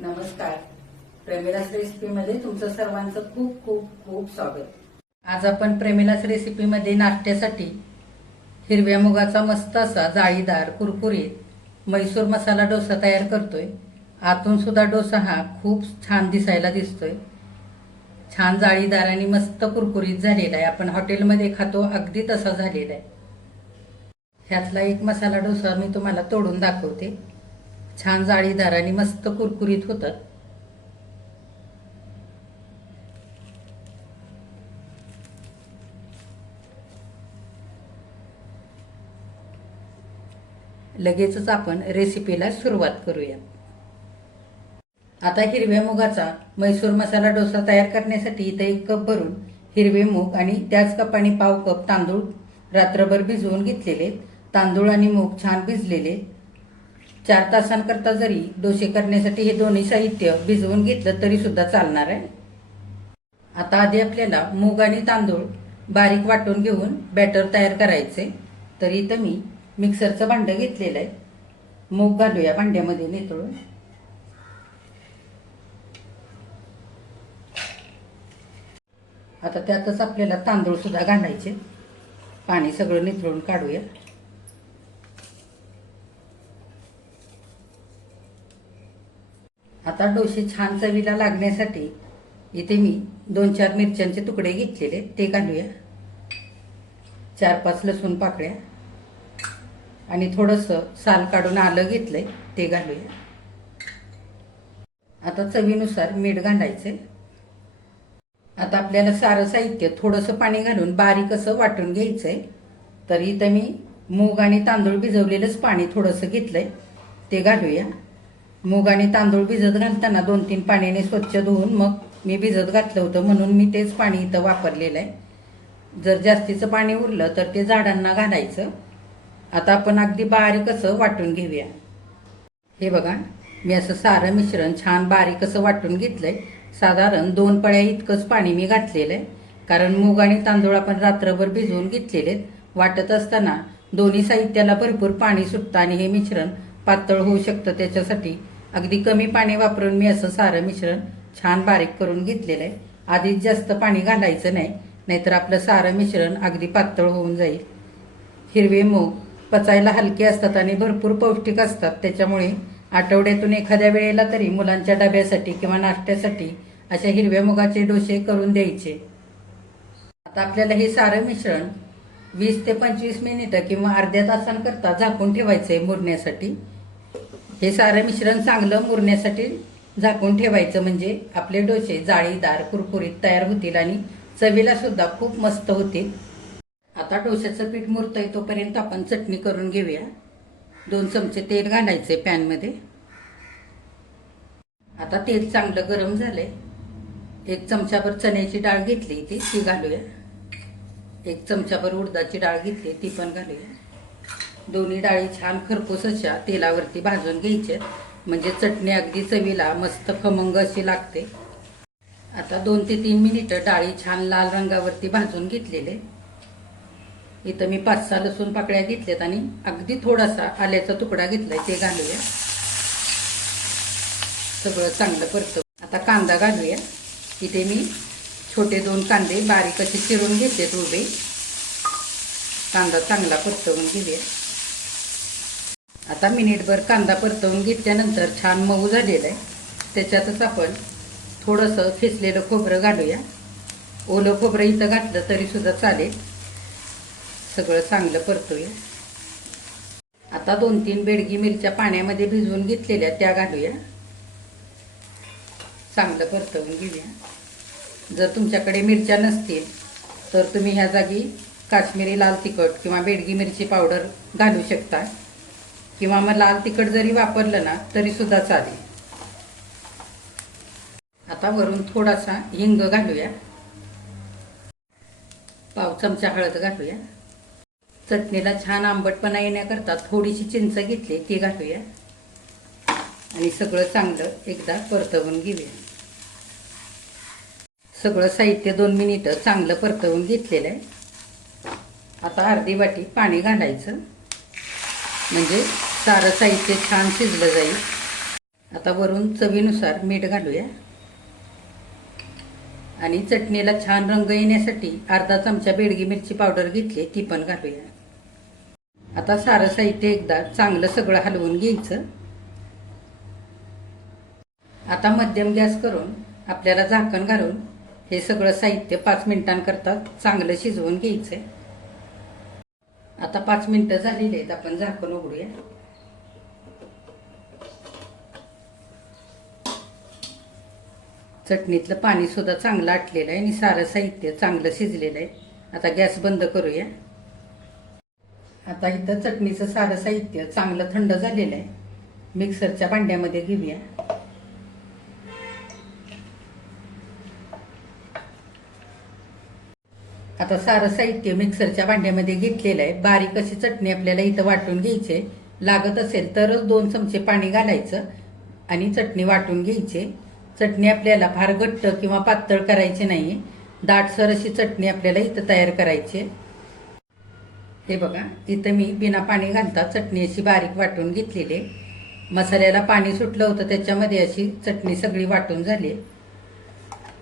नमस्कार. प्रेमिलास रेसिपीमध्ये तुमचं सर्वांचं खूप खूप खूप स्वागत. आज आपण प्रेमिलास रेसिपीमध्ये नाश्त्यासाठी हिरव्या मुगाचा मस्त असा जाळीदार कुरकुरीत मैसूर मसाला डोसा तयार करतोय. आतून सुद्धा डोसा हा खूप छान दिसायला दिसतोय. छान जाळीदार आणि मस्त कुरकुरीत झालेला आहे. आपण हॉटेलमध्ये खातो अगदी तसा झालेला आहे. ह्यातला एक मसाला डोसा मी तुम्हाला तोडून दाखवते. छान जाळीदार आणि मस्त कुरकुरीत होतात. लगेचच आपण रेसिपीला सुरुवात करूया. आता हिरव्या मुगाचा मैसूर मसाला डोसा तयार करण्यासाठी इथे एक कप भरून हिरवे मूग आणि त्याच कपाने पाव कप तांदूळ रात्रभर भिजवून घेतलेले तांदूळ आणि मूग छान भिजलेले चार तासांकरता जरी डोसे करण्यासाठी हे दोन्ही साहित्य भिजवून घेतलं तरी सुद्धा चालणार आहे. आता आधी आपल्याला मूग आणि तांदूळ बारीक वाटून घेऊन बॅटर तयार करायचे. तर इथं मी मिक्सरचं भांडं घेतलेलं आहे. मूग घालूया भांड्यामध्ये नितळून. आता त्यातच आपल्याला तांदूळ सुद्धा घालायचे. पाणी सगळं नितळून काढूया. आता डोसे छान चवीला लागण्यासाठी इथे मी दोन चार मिरच्यांचे तुकडे घेतलेले. ते घालूया चार पाच लसूण पाकळ्या. आणि थोडंसं साल काढून आलं घेतलंय ते घालूया. आता चवीनुसार मीठ घालायचे आता आपल्याला सारं साहित्य थोडंसं पाणी घालून बारीक असं वाटून घ्यायचंय. तर इथं मी मूग आणि तांदूळ भिजवलेलंच पाणी थोडंसं घेतलंय. ते घालूया. मूग आणि तांदूळ भिजत घालताना दोन तीन पाण्याने स्वच्छ धुवून मग मी भिजत घातलं होतं म्हणून मी तेच पाणी इथं वापरलेलं आहे. जर जास्तीचं पाणी उरलं तर ते झाडांना घालायचं. आता आपण अगदी बारीक असं वाटून घेऊया. हे बघा मी असं सारं मिश्रण छान बारीक असं वाटून घेतलंय. साधारण दोन पळ्या इतकंच पाणी मी घातलेलं आहे. कारण मूग आणि तांदूळ आपण रात्रभर भिजवून घेतलेले आहेत. वाटत असताना दोन्ही साहित्याला भरपूर पाणी सुटतं आणि हे मिश्रण पातळ होऊ शकतं त्याच्यासाठी. अगदी कमी पाणी वापरून मी असं सारं मिश्रण छान बारीक करून घेतलेलं आहे. आधीच जास्त पाणी घालायचं नाही नाहीतर आपलं सारं मिश्रण अगदी पातळ होऊन जाईल. हिरवे मूग पचायला हलके असतात आणि भरपूर पौष्टिक असतात. त्याच्यामुळे आठवड्यातून एखाद्या वेळेला तरी मुलांच्या डब्यासाठी किंवा नाश्त्यासाठी अशा हिरव्या मुगाचे डोसे करून द्यायचे. आता आपल्याला हे सारं मिश्रण वीस ते पंचवीस मिनिटं किंवा अर्ध्या तासांकरता झाकून ठेवायचं आहे मुरण्यासाठी. हे सारं मिश्रण चांगलं मुरण्यासाठी झाकून ठेवायचं म्हणजे आपले डोसे जाळीदार कुरकुरीत तयार होतील आणि चवीला सुद्धा खूप मस्त होतील. आता डोश्याचं पीठ मुरतंय तोपर्यंत आपण चटणी करून घेऊया. दोन चमचे तेल घालायचे पॅनमध्ये आता तेल चांगलं गरम झालंय. एक चमचाभर चण्याची डाळ घेतली ती ती घालूया. एक चमचाभर उडदाची डाळ घेतली ती पण घालूया. दोन्ही डाळी छान खरपूस अशा तेलावरती भाजून घ्यायच्या म्हणजे चटणी अगदी चवीला मस्त खमंग अशी लागते. आता दोन ते तीन मिनिटं डाळी छान लाल रंगावरती भाजून घेतलेले. इथं मी पाच सहा लसूण पाकळ्या घेतल्यात आणि अगदी थोडासा आल्याचा तुकडा घेतलाय ते घालूया. सगळं चांगलं परतव. आता कांदा घालूया. इथे मी छोटे दोन कांदे बारीक असे चिरून घेतलेत उभे. कांदा चांगला परतवून घेऊया. आता मिनिटभर कांदा परतवून घेतल्यानंतर छान मऊ झालेला आहे. त्याच्यातच आपण थोडंसं फेसलेलं खोबरं घालूया. ओलं खोबरं इथं घातलं तरीसुद्धा चालेल. सगळं चांगलं परतूया. आता दोन तीन बेडगी मिरच्या पाण्यामध्ये भिजवून घेतलेल्या त्या घालूया. चांगलं परतवून घेऊया. जर तुमच्याकडे मिरच्या नसतील तर तुम्ही ह्या जागी काश्मीरी लाल तिखट किंवा बेडगी मिरची पावडर घालू शकता. किंवा मग लाल तिखट जरी वापरलं ना तरी सुद्धा चालेल. आता वरून थोडासा हिंग घालूया. पाव चमचा हळद घालूया. चटणीला छान आंबटपणा येण्याकरता थोडीशी चिंच घेतली ती घालूया. आणि सगळं चांगलं एकदा परतवून घेऊया. सगळं साहित्य दोन मिनिटं चांगलं परतवून घेतलेलं आहे. आता अर्धी वाटी पाणी घालायचं. म्हणजे सारं साहित्य छान शिजलं जाईल. आता वरून चवीनुसार मीठ घालूया. आणि चटणीला छान रंग येण्यासाठी अर्धा चमचा बेडगी मिरची पावडर घेतली ती पण घालूया. आता सारं साहित्य एकदा चांगलं सगळं हलवून घ्यायचं. आता मध्यम गॅस करून आपल्याला झाकण घालून हे सगळं साहित्य पाच मिनिटांकरता चांगलं शिजवून घ्यायचंय. आता पाच मिनिटं झालेली आहेत आपण झाकण उघडूया. चटणीतलं पाणीसुद्धा चांगलं आटलेलं आहे आणि सारं साहित्य चांगलं शिजलेलं आहे. आता गॅस बंद करूया. आता इथं चटणीचं सारं साहित्य चांगलं थंड झालेलं आहे. मिक्सरच्या भांड्यामध्ये घेऊया. आता सारं साहित्य मिक्सरच्या भांड्यामध्ये घेतलेलं आहे. बारीक अशी चटणी आपल्याला इथं वाटून घ्यायची आहे. लागत असेल तरच दोन चमचे पाणी घालायचं आणि चटणी वाटून घ्यायची चटणी आपल्याला फार घट्ट किंवा पातळ करायची नाही. दाटसर अशी चटणी आपल्याला इथं तयार करायची. आहे. हे बघा इथं मी बिना पाणी घालता चटणी अशी बारीक वाटून घेतलेली आहे. मसाल्याला पाणी सुटलं होतं त्याच्यामध्ये अशी चटणी सगळी वाटून झाली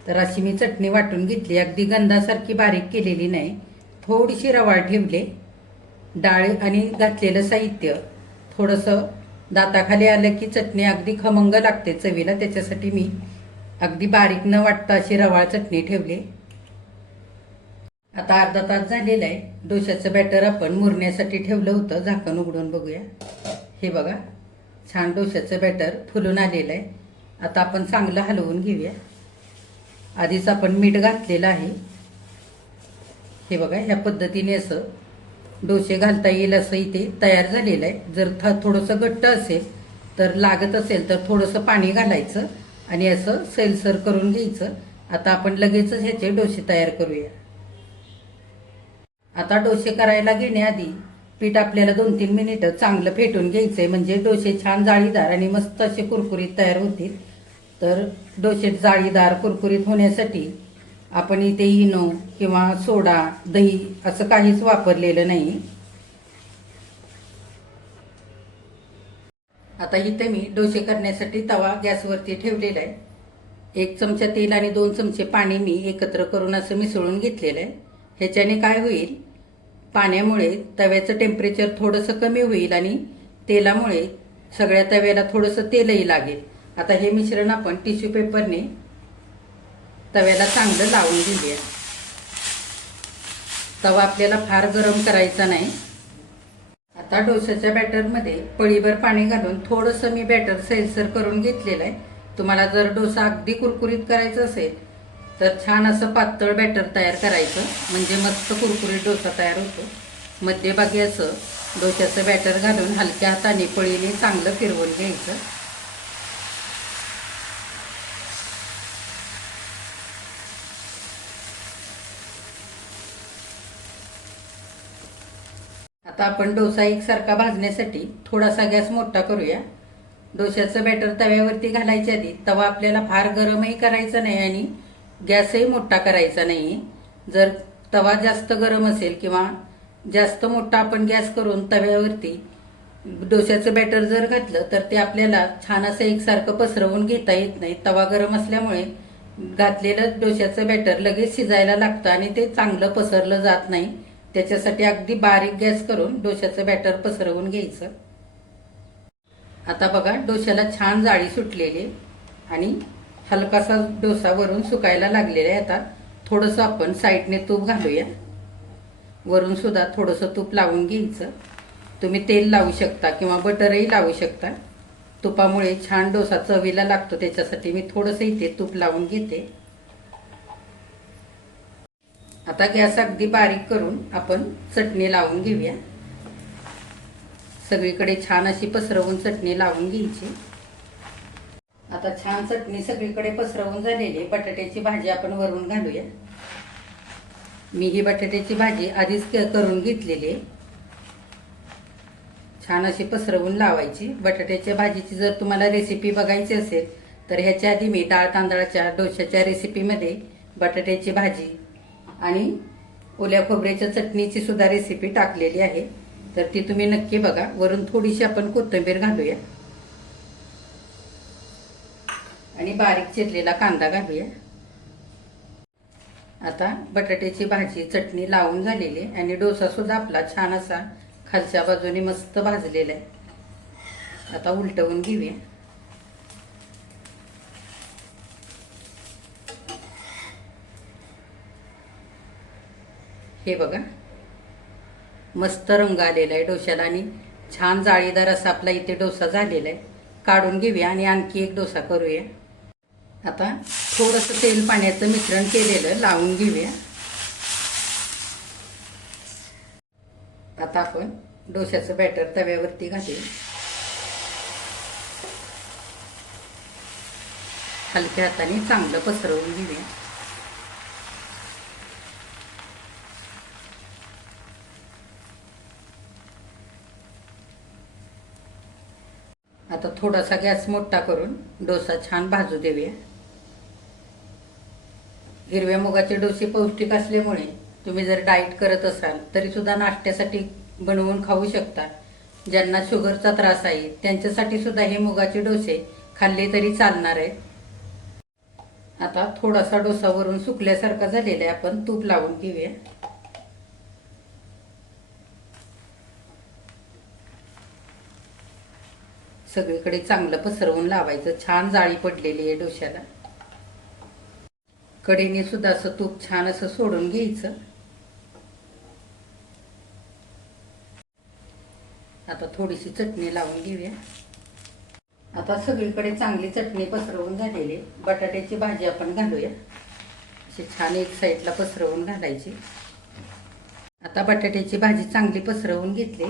तर अशी मी चटणी वाटून घेतली अगदी गंधासारखी बारीक केलेली नाही. थोडीशी रवाळ ठेवले डाळ आणि घातलेलं साहित्य थोडंसं दाताखाली आलं की चटणी अगदी खमंग लागते चवीला. त्याच्यासाठी मी अगदी बारीक न वाटता अशी रवाळ चटणी ठेवली. आता अर्धा तास झालेला आहे. डोशाचं बॅटर आपण मुरण्यासाठी ठेवलं होतं. झाकण उघडून बघूया. हे बघा छान डोशाचं बॅटर फुलून आलेलं आहे. आता आपण चांगलं हलवून घेऊया. आधीच आपण मीठ घातलेलं आहे. हे बघा ह्या पद्धतीने असं डोसे घालता येईल असं इथे तयार झालेलं आहे. जर थ थोडंसं घट्ट असेल तर लागत असेल तर थोडंसं पाणी घालायचं आणि असं सैलसर करून घ्यायचं. आता आपण लगेचच ह्याचे डोसे तयार करूया. आता डोसे करायला घेण्याआधी पीठ आपल्याला दोन तीन मिनिटं चांगलं फेटून घ्यायचं आहे म्हणजे डोसे छान जाळीदार आणि मस्त असे कुरकुरीत तयार होतील. तर डोसे जाळीदार कुरकुरीत होण्यासाठी आपण इथे इनो किंवा सोडा दही असं काहीच वापरलेलं नाही. आता इथे मी डोसे करण्यासाठी तवा गॅसवरती ठेवलेला आहे. एक चमचा तेल आणि दोन चमचे पाणी मी एकत्र करून असं मिसळून घेतलेलं आहे. ह्याच्याने काय होईल? पाण्यामुळे तव्याचं टेम्परेचर थोडंसं कमी होईल आणि तेलामुळे सगळ्या तव्याला थोडंसं तेलही लागेल. आता हे मिश्रण आपण टिश्यू पेपरने तव्याला चांगलं लावून घेऊया तवा आपल्याला फार गरम करायचा नाही. आता डोश्याच्या बॅटरमध्ये पळीभर पाणी घालून थोडंसं मी बॅटर सैलसर करून घेतलेलं आहे. तुम्हाला जर डोसा अगदी कुरकुरीत करायचा असेल तर छान असं पातळ बॅटर तयार करायचं. म्हणजे मस्त कुरकुरीत डोसा तयार होतो. मध्यभागी असं डोश्याचं बॅटर घालून हलक्या हाताने पळीने चांगलं फिरवून घ्यायचं. आता आपण डोसा एकसारखा भाजण्यासाठी थोडासा गॅस मोठा करूया. डोश्याचं बॅटर तव्यावरती घालायच्या आधी तवा आपल्याला फार गरमही करायचा नाही आणि गॅसही मोठा करायचा नाही जर तवा जास्त गरम असेल किंवा जास्त मोठा आपण गॅस करून तव्यावरती डोश्याचं बॅटर जर घातलं तर ते आपल्याला छान असं एकसारखं पसरवून घेता येत नाही. तवा गरम असल्यामुळे घातलेलं डोश्याचं बॅटर लगेच शिजायला लागतं आणि ते चांगलं पसरलं जात नाही. त्याच्यासाठी अगदी बारीक गॅस करून डोश्याचं बॅटर पसरवून घ्यायचं. आता बघा डोश्याला छान जाळी सुटलेली आणि हलकासा डोसा वरून सुकायला लागलेला आहे. आता थोडंसं आपण साईडने तूप घालूया. वरून सुद्धा थोडंसं तूप लावून घ्यायचं. तुम्ही तेल लावू शकता किंवा बटरही लावू शकता. तुपामुळे छान डोसा चवीला लागतो त्याच्यासाठी मी थोडंसं इथे तूप लावून घेते. आता गॅस अगदी बारीक करून आपण चटणी लावून घेऊया. सगळीकडे छान अशी पसरवून चटणी लावून घ्यायची. आता छान चटणी सगळीकडे पसरवून झालेली आहे. बटाट्याची भाजी आपण वरून घालूया. मी ही बटाट्याची भाजी आधीच करून घेतलेली आहे. छान अशी पसरवून लावायची. बटाट्याच्या भाजीची जर तुम्हाला रेसिपी बघायची असेल तर ह्याच्या आधी मी डाळ तांदळाच्या डोशाच्या रेसिपीमध्ये बटाट्याची भाजी आणि ओल्या खोबऱ्याच्या चटणीची सुद्धा रेसिपी टाकलेली आहे. तर ती तुम्ही नक्की बघा. वरून थोडीशी आपण कोथिंबीर घालूया. आणि बारीक चिरलेला कांदा घालूया. आता बटाट्याची भाजी चटणी लावून झालेली आहे. आणि डोसा सुद्धा आपला छान असा खालच्या बाजूने मस्त भाजलेला आहे. आता उलटवून घेऊया. हे बघा. मस्त रंग आलेला आहे डोश्याला आणि छान जाळीदार असा आपला इथे डोसा झालेला आहे. काढून घेऊया आणि आणखी एक डोसा करूया. आता थोडंसं तेल पाण्याचं मिश्रण केलेलं लावून घेऊया. आता आपण डोश्याचं बॅटर तव्यावरती घालूया. हलक्या हाताने चांगलं पसरवून घेऊया. आता थोडासा गॅस मोठा करून डोसा छान भाजू देऊया. हिरव्या मुगाचे डोसे पौष्टिक असल्यामुळे तुम्ही जर डाएट करत असाल तरी सुद्धा नाश्त्यासाठी बनवून खाऊ शकता. ज्यांना शुगरचा त्रास आहे त्यांच्यासाठी सुद्धा हे मुगाचे डोसे खाल्ले तरी चालणार आहेत. आता थोडासा डोसा वरून सुकल्यासारखा झालेला आहे आपण तूप लावून घेऊया. सगळीकडे चांगलं पसरवून लावायचं. छान जाळी पडलेली आहे डोश्याला. कडेने सुद्धा असं तूप छान असं सोडून घ्यायचं. आता थोडीशी चटणी लावून घेऊया. आता सगळीकडे चांगली चटणी पसरवून झालेली आहे. बटाट्याची भाजी आपण घालूया. अशी छान एक साईडला पसरवून घालायची. आता बटाट्याची भाजी चांगली पसरवून घेतली.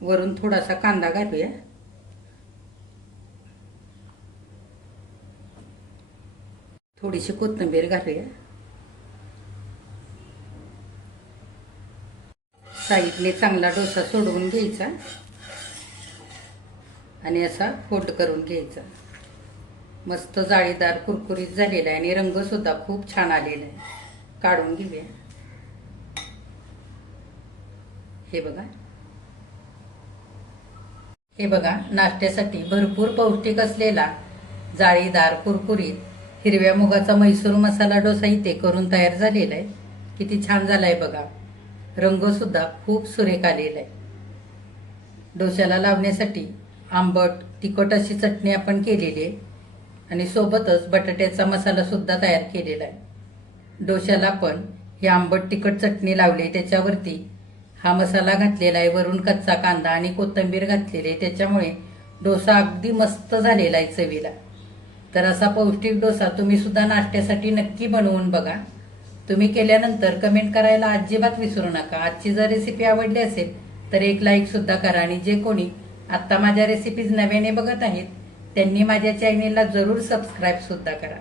वरून थोडासा कांदा घालूया. थोडीशी कोथिंबीर घालूया. साईडने चांगला डोसा सोडवून घ्यायचा. आणि असा फोल्ड करून घ्यायचा. मस्त जाळीदार कुरकुरीत झालेला आहे आणि रंग सुद्धा खूप छान आलेला आहे. काढून घेऊया. हे बघा. हे बघा नाश्त्यासाठी भरपूर पौष्टिक असलेला जाळीदार कुरकुरीत हिरव्या मुगाचा म्हैसूर मसाला डोसा इथे करून तयार झालेला आहे. किती छान झाला आहे बघा रंगसुद्धा खूप सुरेख आलेला आहे. डोश्याला लावण्यासाठी आंबट तिखट अशी चटणी आपण केलेली आहे. आणि सोबतच बटाट्याचा मसालासुद्धा तयार केलेला आहे. डोश्याला आपण ही आंबट तिखट चटणी लावली त्याच्यावरती हा मसाला घातलेला आहे. वरून कच्चा कांदा आणि कोथिंबीर घातलेली आहे. त्याच्यामुळे डोसा अगदी मस्त झालेला आहे चवीला. तर असा पौष्टिक डोसा तुम्ही सुद्धा नाश्त्यासाठी नक्की बनवून बघा. तुम्ही केल्यानंतर कमेंट करायला अजिबात विसरू नका. आजची जर रेसिपी आवडली असेल तर एक लाईक सुद्धा करा आणि जे कोणी आत्ता माझ्या रेसिपीज नव्याने बघत आहेत त्यांनी माझ्या चॅनेलला जरूर सबस्क्राईब सुद्धा करा.